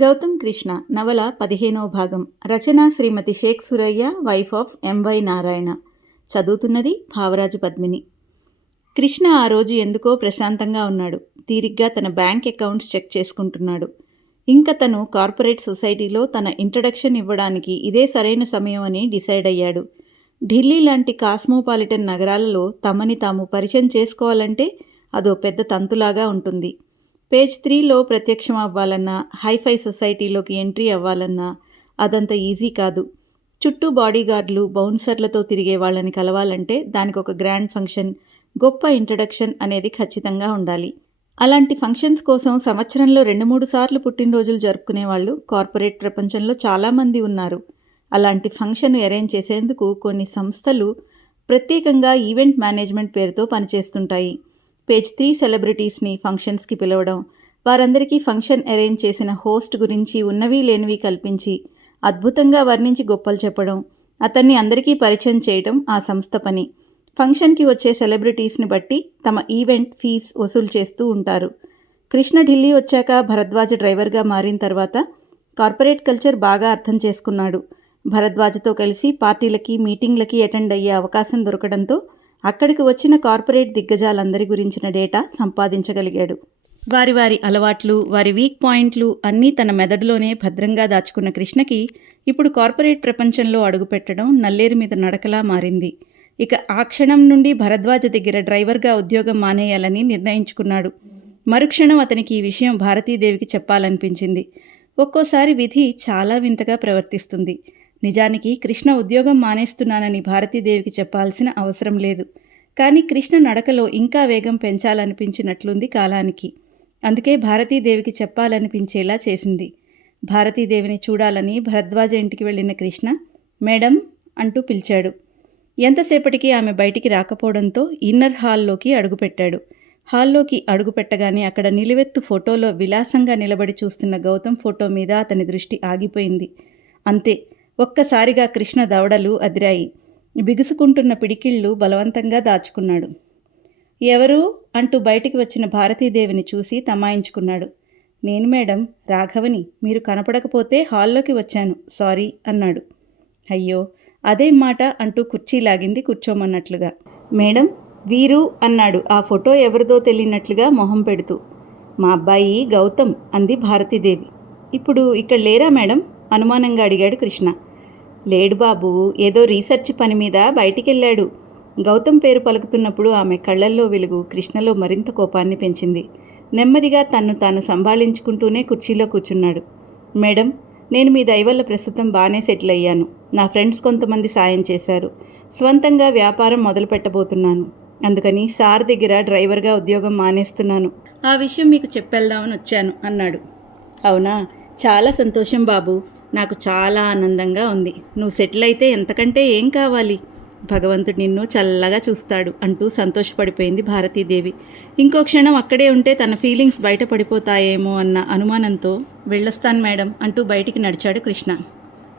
గౌతమ్ కృష్ణ నవల 15వ భాగం. రచన Shrimati Sheikh Suraiya, wife of MY Narayana. చదువుతున్నది భావరాజు పద్మిని. కృష్ణ ఆ రోజు ఎందుకో ప్రశాంతంగా ఉన్నాడు. తీరిగ్గా తన బ్యాంక్ అకౌంట్స్ చెక్ చేసుకుంటున్నాడు. ఇంకా తను కార్పొరేట్ సొసైటీలో తన ఇంట్రడక్షన్ ఇవ్వడానికి ఇదే సరైన సమయం అని డిసైడ్ అయ్యాడు. ఢిల్లీ లాంటి కాస్మోపాలిటన్ నగరాలలో తమని తాము పరిచయం చేసుకోవాలంటే అదో పెద్ద తంతులాగా ఉంటుంది. పేజ్ 3లో ప్రత్యక్షం అవ్వాలన్నా, హైఫై సొసైటీలోకి ఎంట్రీ అవ్వాలన్నా అదంత ఈజీ కాదు. చుట్టూ బాడీగార్డులు, బౌన్సర్లతో తిరిగే వాళ్ళని కలవాలంటే దానికి ఒక గ్రాండ్ ఫంక్షన్, గొప్ప ఇంట్రడక్షన్ అనేది ఖచ్చితంగా ఉండాలి. అలాంటి ఫంక్షన్స్ కోసం సంవత్సరంలో 2-3 సార్లు పుట్టినరోజులు జరుపుకునే వాళ్ళు కార్పొరేట్ ప్రపంచంలో చాలామంది ఉన్నారు. అలాంటి ఫంక్షన్ అరేంజ్ చేసేందుకు కొన్ని సంస్థలు ప్రత్యేకంగా ఈవెంట్ మేనేజ్మెంట్ పేరుతో పనిచేస్తుంటాయి. పేజ్ 3 సెలబ్రిటీస్ని ఫంక్షన్స్కి పిలవడం, వారందరికీ ఫంక్షన్ అరేంజ్ చేసిన హోస్ట్ గురించి ఉన్నవి లేనివి కల్పించి అద్భుతంగా వర్ణించి గొప్పలు చెప్పడం, అతన్ని అందరికీ పరిచయం చేయడం ఆ సంస్థ పని. ఫంక్షన్కి వచ్చే సెలబ్రిటీస్ని బట్టి తమ ఈవెంట్ ఫీజ్ వసూలు చేస్తూ ఉంటారు. కృష్ణ ఢిల్లీ వచ్చాక భరద్వాజ డ్రైవర్గా మారిన తర్వాత కార్పొరేట్ కల్చర్ బాగా అర్థం చేసుకున్నాడు. భరద్వాజతో కలిసి పార్టీలకి, మీటింగ్లకి అటెండ్ అయ్యే అవకాశం దొరకడంతో అక్కడికి వచ్చిన కార్పొరేట్ దిగ్గజాలందరి గురించిన డేటా సంపాదించగలిగాడు. వారి వారి అలవాట్లు, వారి వీక్ పాయింట్లు అన్నీ తన మెదడులోనే భద్రంగా దాచుకున్న కృష్ణకి ఇప్పుడు కార్పొరేట్ ప్రపంచంలో అడుగుపెట్టడం నల్లేరు మీద నడకలా మారింది. ఇక ఆ క్షణం నుండి భరద్వాజ దగ్గర డ్రైవర్గా ఉద్యోగం మానేయాలని నిర్ణయించుకున్నాడు. మరుక్షణం అతనికి ఈ విషయం భారతీదేవికి చెప్పాలనిపించింది. ఒక్కోసారి విధి చాలా వింతగా ప్రవర్తిస్తుంది. నిజానికి కృష్ణ ఉద్యోగం మానేస్తున్నానని భారతీదేవికి చెప్పాల్సిన అవసరం లేదు. కానీ కృష్ణ నడకలో ఇంకా వేగం పెంచాలనిపించినట్లుంది కాలానికి. అందుకే భారతీదేవికి చెప్పాలనిపించేలా చేసింది. భారతీదేవిని చూడాలని భరద్వాజ ఇంటికి వెళ్ళిన కృష్ణ మేడం అంటూ పిలిచాడు. ఎంతసేపటికి ఆమె బయటికి రాకపోవడంతో ఇన్నర్ హాల్లోకి అడుగుపెట్టాడు. హాల్లోకి అడుగుపెట్టగానే అక్కడ నిలువెత్తు ఫోటోలో విలాసంగా నిలబడి చూస్తున్న గౌతమ్ ఫోటో మీద అతని దృష్టి ఆగిపోయింది. అంతే, ఒక్కసారిగా కృష్ణ దవడలు అదిరాయి. బిగుసుకుంటున్న పిడికిళ్ళు బలవంతంగా దాచుకున్నాడు. ఎవరు అంటూ బయటికి వచ్చిన భారతీదేవిని చూసి తమాయించుకున్నాడు. నేను మేడం, రాఘవని. మీరు కనపడకపోతే హాల్లోకి వచ్చాను, సారీ అన్నాడు. అయ్యో అదేం మాట అంటూ కుర్చీ లాగింది కూర్చోమన్నట్లుగా. మేడం, వీరు అన్నాడు ఆ ఫోటో ఎవరిదో తెలియనట్లుగా మొహం పెడుతూ. మా అబ్బాయి గౌతమ్ అంది భారతీదేవి. ఇప్పుడు ఇక్కడ లేరా మేడం అనుమానంగా అడిగాడు కృష్ణ. లేడు బాబు, ఏదో రీసెర్చ్ పని మీద బయటికెళ్ళాడు. గౌతమ్ పేరు పలుకుతున్నప్పుడు ఆమె కళ్ళల్లో వెలుగు కృష్ణలో మరింత కోపాన్ని పెంచింది. నెమ్మదిగా తన్ను తాను సంభాళించుకుంటూనే కుర్చీలో కూర్చున్నాడు. మేడం, నేను మీ దయవల్ల ప్రస్తుతం బాగానే సెటిల్ అయ్యాను. నా ఫ్రెండ్స్ కొంతమంది సాయం చేశారు. స్వంతంగా వ్యాపారం మొదలు పెట్టబోతున్నాను. అందుకని సార్ దగ్గర డ్రైవర్గా ఉద్యోగం మానేస్తున్నాను. ఆ విషయం మీకు చెప్పేద్దామని వచ్చాను అన్నాడు. అవునా, చాలా సంతోషం బాబు, నాకు చాలా ఆనందంగా ఉంది. నువ్వు సెటిల్ అయితే ఎంతకంటే ఏం కావాలి? భగవంతుడు నిన్ను చల్లగా చూస్తాడు అంటూ సంతోషపడిపోయింది భారతీదేవి. ఇంకో క్షణం అక్కడే ఉంటే తన ఫీలింగ్స్ బయటపడిపోతాయేమో అన్న అనుమానంతో వెళ్ళొస్తాను మేడం అంటూ బయటికి నడిచాడు కృష్ణ.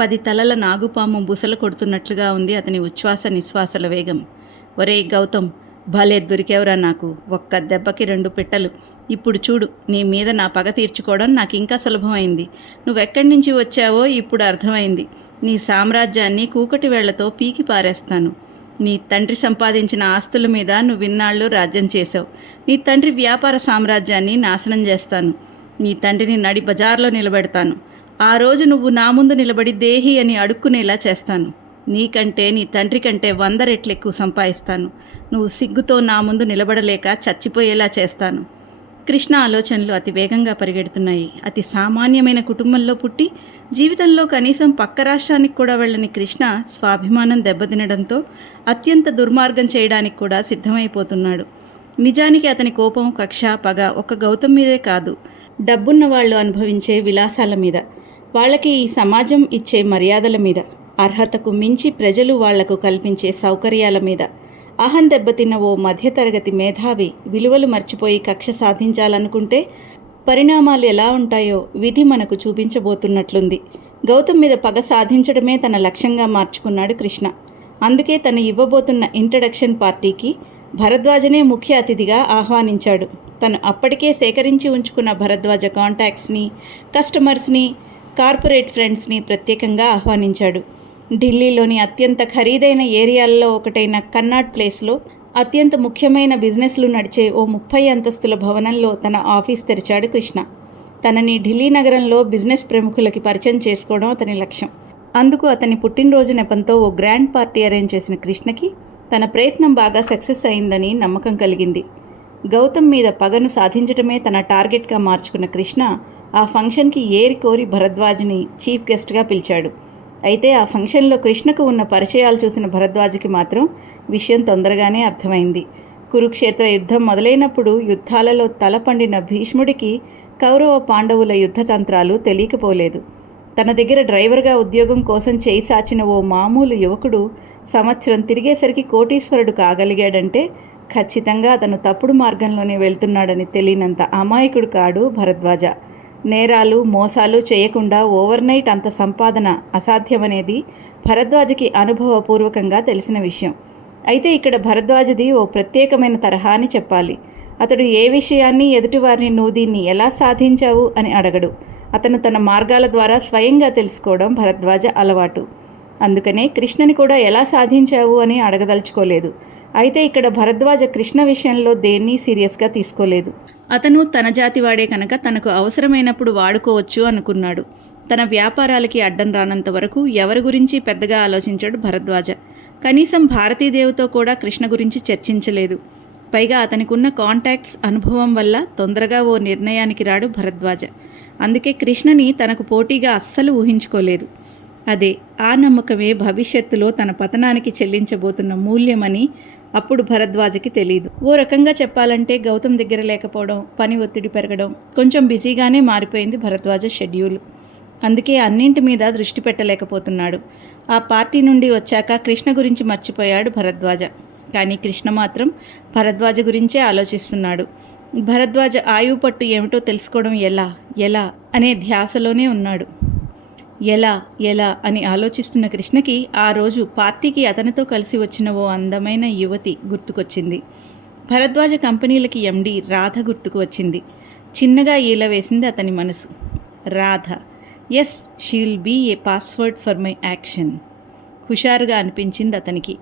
10 తలల నాగుపాము బుసలు కొడుతున్నట్లుగా ఉంది అతని ఉచ్ఛ్వాస నిశ్వాసల వేగం. ఒరేయ్ గౌతమ్, భలే దొరికేవరా నాకు. ఒక్క దెబ్బకి 2 పిట్టలు. ఇప్పుడు చూడు, నీ మీద నా పగ తీర్చుకోవడం నాకు ఇంకా సులభమైంది. నువ్వెక్కడి నుంచి వచ్చావో ఇప్పుడు అర్థమైంది. నీ సామ్రాజ్యాన్ని కూకటి వేళ్లతో పీకి పారేస్తాను. నీ తండ్రి సంపాదించిన ఆస్తుల మీద నువ్విన్నాళ్ళు రాజ్యం చేశావు. నీ తండ్రి వ్యాపార సామ్రాజ్యాన్ని నాశనం చేస్తాను. నీ తండ్రిని నడి బజార్లో నిలబెడతాను. ఆ రోజు నువ్వు నా ముందు నిలబడి దేహి అని అడుక్కునేలా చేస్తాను. నీకంటే నీ తండ్రి కంటే 100 రెట్లు ఎక్కువ సంపాదిస్తాను. నువ్వు సిగ్గుతో నా ముందు నిలబడలేక చచ్చిపోయేలా చేస్తాను. కృష్ణ ఆలోచనలు అతి వేగంగా పరిగెడుతున్నాయి. అతి సామాన్యమైన కుటుంబంలో పుట్టి జీవితంలో కనీసం పక్క రాష్ట్రానికి కూడా వెళ్ళని కృష్ణ స్వాభిమానం దెబ్బతినడంతో అత్యంత దుర్మార్గం చేయడానికి కూడా సిద్ధమైపోతున్నాడు. నిజానికి అతని కోపం, కక్ష, పగ ఒక్క గౌతమ్ మీదే కాదు, డబ్బున్న వాళ్ళు అనుభవించే విలాసాల మీద, వాళ్ళకి ఈ సమాజం ఇచ్చే మర్యాదల మీద, అర్హతకు మించి ప్రజలు వాళ్లకు కల్పించే సౌకర్యాల మీద. అహం దెబ్బతిన్న ఓ మధ్యతరగతి మేధావి విలువలు మర్చిపోయి కక్ష సాధించాలనుకుంటే పరిణామాలు ఎలా ఉంటాయో విధి మనకు చూపించబోతున్నట్లుంది. గౌతమ్ మీద పగ సాధించడమే తన లక్ష్యంగా మార్చుకున్నాడు కృష్ణ. అందుకే తను ఇవ్వబోతున్న ఇంట్రడక్షన్ పార్టీకి భరద్వాజనే ముఖ్య అతిథిగా ఆహ్వానించాడు. తను అప్పటికే సేకరించి ఉంచుకున్న భరద్వాజ కాంటాక్ట్స్ని, కస్టమర్స్ని, కార్పొరేట్ ఫ్రెండ్స్ని ప్రత్యేకంగా ఆహ్వానించాడు. ఢిల్లీలోని అత్యంత ఖరీదైన ఏరియాల్లో ఒకటైన కన్నాట్ ప్లేస్లో అత్యంత ముఖ్యమైన బిజినెస్లు నడిచే ఓ 30 అంతస్తుల భవనంలో తన ఆఫీస్ తెరిచాడు కృష్ణ. తనని ఢిల్లీ నగరంలో బిజినెస్ ప్రముఖులకి పరిచయం చేసుకోవడం అతని లక్ష్యం. అందుకు అతని పుట్టినరోజు నెపంతో ఓ గ్రాండ్ పార్టీ అరేంజ్ చేసిన కృష్ణకి తన ప్రయత్నం బాగా సక్సెస్ అయిందని నమ్మకం కలిగింది. గౌతమ్ మీద పగను సాధించడమే తన టార్గెట్గా మార్చుకున్న కృష్ణ ఆ ఫంక్షన్కి ఏరికోరి భరద్వాజ్ని చీఫ్ గెస్ట్గా పిలిచాడు. అయితే ఆ ఫంక్షన్లో కృష్ణకు ఉన్న పరిచయాలు చూసిన భరద్వాజ్కి మాత్రం విషయం తొందరగానే అర్థమైంది. కురుక్షేత్ర యుద్ధం మొదలైనప్పుడు యుద్ధాలలో తలపండిన భీష్ముడికి కౌరవ పాండవుల యుద్ధతంత్రాలు తెలియకపోలేదు. తన దగ్గర డ్రైవర్గా ఉద్యోగం కోసం చేయి సాచిన ఓ మామూలు యువకుడు సంవత్సరం తిరిగేసరికి కోటీశ్వరుడు కాగలిగాడంటే ఖచ్చితంగా అతను తప్పుడు మార్గంలోనే వెళ్తున్నాడని తెలియనంత అమాయకుడు కాడు భరద్వాజ. నేరాలు మోసాలు చేయకుండా ఓవర్నైట్ అంత సంపాదన అసాధ్యమనేది భరద్వాజకి అనుభవపూర్వకంగా తెలిసిన విషయం. అయితే ఇక్కడ భరద్వాజది ఓ ప్రత్యేకమైన తరహా అని చెప్పాలి. అతడు ఏ విషయాన్ని ఎదుటివారిని నువ్వు దీన్ని ఎలా సాధించావు అని అడగడు. అతను తన మార్గాల ద్వారా స్వయంగా తెలుసుకోవడం భరద్వాజ అలవాటు. అందుకనే కృష్ణని కూడా ఎలా సాధించావు అని అడగదలుచుకోలేదు. అయితే ఇక్కడ భరద్వాజ కృష్ణ విషయంలో దేన్ని సీరియస్గా తీసుకోలేదు. అతను తన జాతివాడే కనుక తనకు అవసరమైనప్పుడు వాడుకోవచ్చు అనుకున్నాడు. తన వ్యాపారాలకి అడ్డం రానంత వరకు ఎవరి గురించి పెద్దగా ఆలోచించాడు భరద్వాజ. కనీసం భారతీదేవితో కూడా కృష్ణ గురించి చర్చించలేదు. పైగా అతనికున్న కాంటాక్ట్స్ అనుభవం వల్ల తొందరగా ఓ నిర్ణయానికి రాడు భరద్వాజ. అందుకే కృష్ణని తనకు పోటీగా అస్సలు ఊహించుకోలేదు. అదే ఆ నమ్మకమే భవిష్యత్తులో తన పతనానికి చెల్లించబోతున్న మూల్యమని అప్పుడు భరద్వాజకి తెలియదు. ఓ రకంగా చెప్పాలంటే గౌతమ్ దగ్గర లేకపోవడం, పని ఒత్తిడి పెరగడం, కొంచెం బిజీగానే మారిపోయింది భరద్వాజ షెడ్యూల్. అందుకే అన్నింటి మీద దృష్టి పెట్టలేకపోతున్నాడు. ఆ పార్టీ నుండి వచ్చాక కృష్ణ గురించి మర్చిపోయాడు భరద్వాజ. కానీ కృష్ణ మాత్రం భరద్వాజ గురించే ఆలోచిస్తున్నాడు. భరద్వాజ ఆయువు పట్టు ఏమిటో తెలుసుకోవడం ఎలా అనే ధ్యాసలోనే ఉన్నాడు. ఎలా అని ఆలోచిస్తున్న కృష్ణకి ఆ రోజు పార్టీకి అతనితో కలిసి వచ్చిన ఓ అందమైన యువతి గుర్తుకొచ్చింది. భరద్వాజ కంపెనీలకి ఎండి రాధ గుర్తుకు వచ్చింది. చిన్నగా ఈల వేసింది అతని మనసు. Radha, yes, she will be a password for my action. హుషారుగా అనిపించింది అతనికి.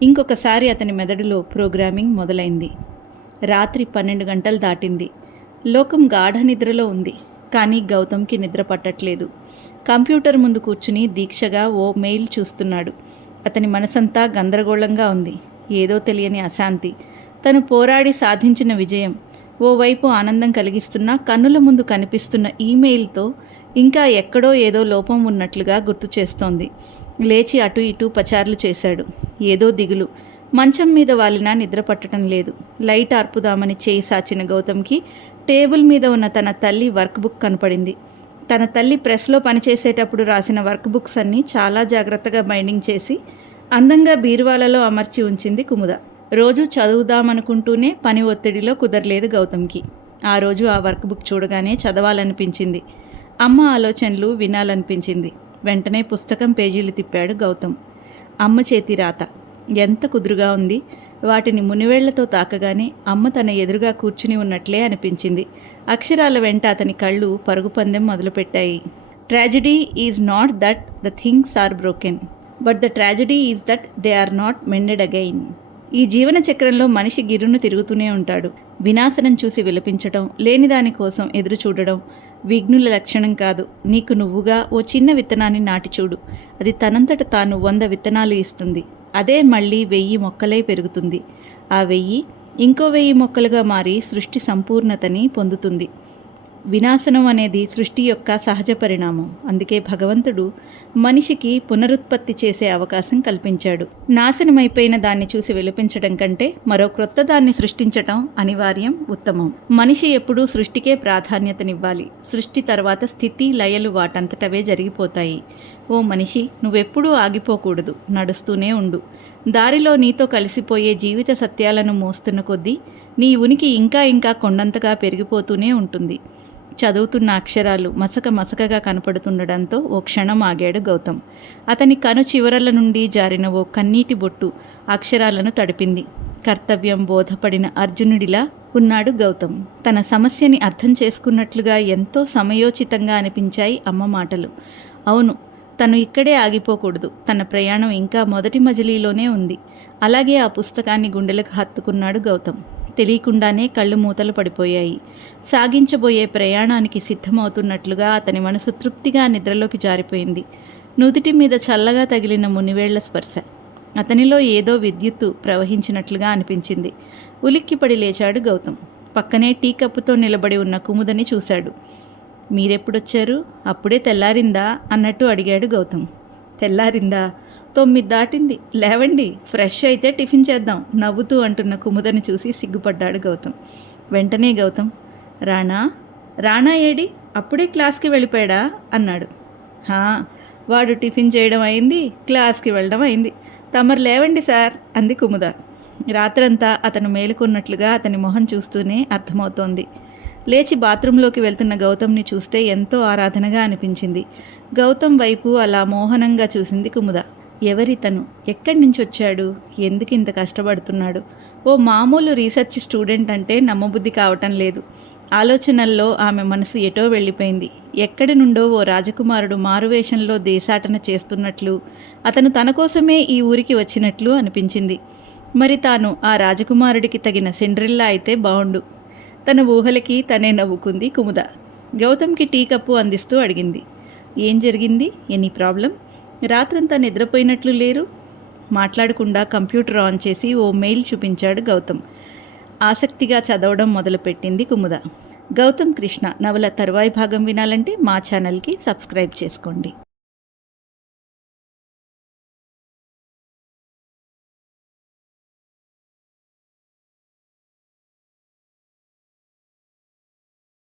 ఇంకొకసారి అతని మెదడులో ప్రోగ్రామింగ్ మొదలైంది. రాత్రి 12 గంటలు దాటింది. లోకం గాఢ నిద్రలో ఉంది. కానీ గౌతమ్కి నిద్ర పట్టట్లేదు. కంప్యూటర్ ముందు కూర్చుని దీక్షగా ఓ మెయిల్ చూస్తున్నాడు. అతని మనసంతా గందరగోళంగా ఉంది. ఏదో తెలియని అశాంతి. తను పోరాడి సాధించిన విజయం ఓవైపు ఆనందం కలిగిస్తున్నా కన్నుల ముందు కనిపిస్తున్న ఈమెయిల్తో ఇంకా ఎక్కడో ఏదో లోపం ఉన్నట్లుగా గుర్తు చేస్తోంది. లేచి అటు ఇటు పచార్లు చేశాడు. ఏదో దిగులు. మంచం మీద వాలినా నిద్ర పట్టడం లేదు. లైట్ ఆర్పుదామని చేయి సాచిన గౌతమ్కి టేబుల్ మీద ఉన్న తన తల్లి వర్క్ బుక్ కనపడింది. తన తల్లి ప్రెస్లో పనిచేసేటప్పుడు రాసిన వర్క్ బుక్స్ అన్నీ చాలా జాగ్రత్తగా బైండింగ్ చేసి అందంగా బీరువాలలో అమర్చి ఉంచింది కుముద. రోజు చదువుదామనుకుంటూనే పని ఒత్తిడిలో కుదరలేదు గౌతమ్కి. ఆ రోజు ఆ వర్క్ బుక్ చూడగానే చదవాలనిపించింది. అమ్మ ఆలోచనలు వినాలనిపించింది. వెంటనే పుస్తకం పేజీలు తిప్పాడు గౌతమ్. అమ్మ చేతి రాత ఎంత కుదురుగా ఉంది. వాటిని మునివేళ్లతో తాకగానే అమ్మ తన ఎదురుగా కూర్చుని ఉన్నట్లే అనిపించింది. అక్షరాల వెంట అతని కళ్ళు పరుగు పందెం మొదలుపెట్టాయి. Tragedy is not that the things are broken, but the tragedy is that they are not mended again. ఈ జీవన చక్రంలో మనిషి గిర్రును తిరుగుతూనే ఉంటాడు. వినాశనం చూసి విలపించడం, లేనిదాని కోసం ఎదురు చూడడం విఘ్నుల లక్షణం కాదు. నీకు నువ్వుగా ఓ చిన్న విత్తనాన్ని నాటి చూడు. అది తనంతట తాను 100 విత్తనాలు ఇస్తుంది. అదే మళ్ళీ 1000 మొక్కలై పెరుగుతుంది. ఆ 1000 ఇంకో 1000 మొక్కలుగా మారి సృష్టి సంపూర్ణతని పొందుతుంది. వినాశనం అనేది సృష్టి యొక్క సహజ పరిణామం. అందుకే భగవంతుడు మనిషికి పునరుత్పత్తి చేసే అవకాశం కల్పించాడు. నాశనమైపోయిన దాన్ని చూసి విలపించడం కంటే మరో క్రొత్త దాన్ని సృష్టించటం అనివార్యం, ఉత్తమం. మనిషి ఎప్పుడూ సృష్టికే ప్రాధాన్యతనివ్వాలి. సృష్టి తర్వాత స్థితి లయలు వాటంతటవే జరిగిపోతాయి. ఓ మనిషి, నువ్వెప్పుడూ ఆగిపోకూడదు, నడుస్తూనే ఉండు. దారిలో నీతో కలిసిపోయే జీవిత సత్యాలను మోస్తున్న కొద్దీ నీ ఉనికి ఇంకా ఇంకా కొండంతగా పెరిగిపోతూనే ఉంటుంది. చదువుతున్న అక్షరాలు మసకగా కనపడుతుండడంతో ఓ క్షణం ఆగాడు గౌతమ్. అతని కను చివరల నుండి జారిన ఓ కన్నీటి బొట్టు అక్షరాలను తడిపింది. కర్తవ్యం బోధపడిన అర్జునుడిలా ఉన్నాడు గౌతమ్. తన సమస్యని అర్థం చేసుకున్నట్లుగా ఎంతో సమయోచితంగా అనిపించాయి అమ్మ మాటలు. అవును, తను ఇక్కడే ఆగిపోకూడదు. తన ప్రయాణం ఇంకా మొదటి మజిలీలోనే ఉంది. అలాగే ఆ పుస్తకాన్ని గుండెలకు హత్తుకున్నాడు గౌతమ్. తెలియకుండానే కళ్ళు మూతలు పడిపోయాయి. సాగించబోయే ప్రయాణానికి సిద్ధమవుతున్నట్లుగా అతని మనసు తృప్తిగా నిద్రలోకి జారిపోయింది. నుదిటి మీద చల్లగా తగిలిన మునివేళ్ల స్పర్శ. అతనిలో ఏదో విద్యుత్తు ప్రవహించినట్లుగా అనిపించింది. ఉలిక్కిపడి లేచాడు గౌతమ్. పక్కనే టీ కప్పుతో నిలబడి ఉన్న కుముదని చూశాడు. మీరెప్పుడొచ్చారు? అప్పుడే తెల్లారిందా అన్నట్టు అడిగాడు గౌతమ్. తెల్లారిందా? 9 దాటింది. లేవండి, ఫ్రెష్ అయితే టిఫిన్ చేద్దాం నవ్వుతూ అంటున్న కుముదని చూసి సిగ్గుపడ్డాడు గౌతమ్. వెంటనే గౌతమ్, రాణా ఏడి? అప్పుడే క్లాస్కి వెళ్ళిపోయాడా అన్నాడు. వాడు టిఫిన్ చేయడం అయింది, క్లాస్కి వెళ్ళడం అయింది. తమరు లేవండి సార్ అంది కుముద. రాత్రంతా అతను మేలుకున్నట్లుగా అతని మొహం చూస్తూనే అర్థమవుతోంది. లేచి బాత్రూంలోకి వెళ్తున్న గౌతమ్ని చూస్తే ఎంతో ఆరాధనగా అనిపించింది. గౌతమ్ వైపు అలా మోహనంగా చూసింది కుముద. ఎవరితను? ఎక్కడి నుంచి వచ్చాడు? ఎందుకు ఇంత కష్టపడుతున్నాడు? ఓ మామూలు రీసెర్చ్ స్టూడెంట్ అంటే నమ్మబుద్ధి కావటం లేదు. ఆలోచనల్లో ఆమె మనసు ఎటో వెళ్ళిపోయింది. ఎక్కడి నుండో ఓ రాజకుమారుడు మారువేషంలో దేశాటన చేస్తున్నట్లు, అతను తన కోసమే ఈ ఊరికి వచ్చినట్లు అనిపించింది. మరి తాను ఆ రాజకుమారుడికి తగిన సిండ్రిల్లా అయితే బావుండు. తన ఊహలకి తనే నవ్వుకుంది కుముద. గౌతమ్కి టీ కప్పు అందిస్తూ అడిగింది. ఏం జరిగింది? Any problem? రాత్రంతా నిద్రపోయినట్లు లేరు? మాట్లాడకుండా కంప్యూటర్ ఆన్ చేసి ఓ మెయిల్ చూపించాడు గౌతమ్. ఆసక్తిగా చదవడం మొదలుపెట్టింది కుముద. గౌతమ్ కృష్ణ నవల తరువాయి భాగం వినాలంటే మా ఛానల్కి సబ్స్క్రైబ్ చేసుకోండి.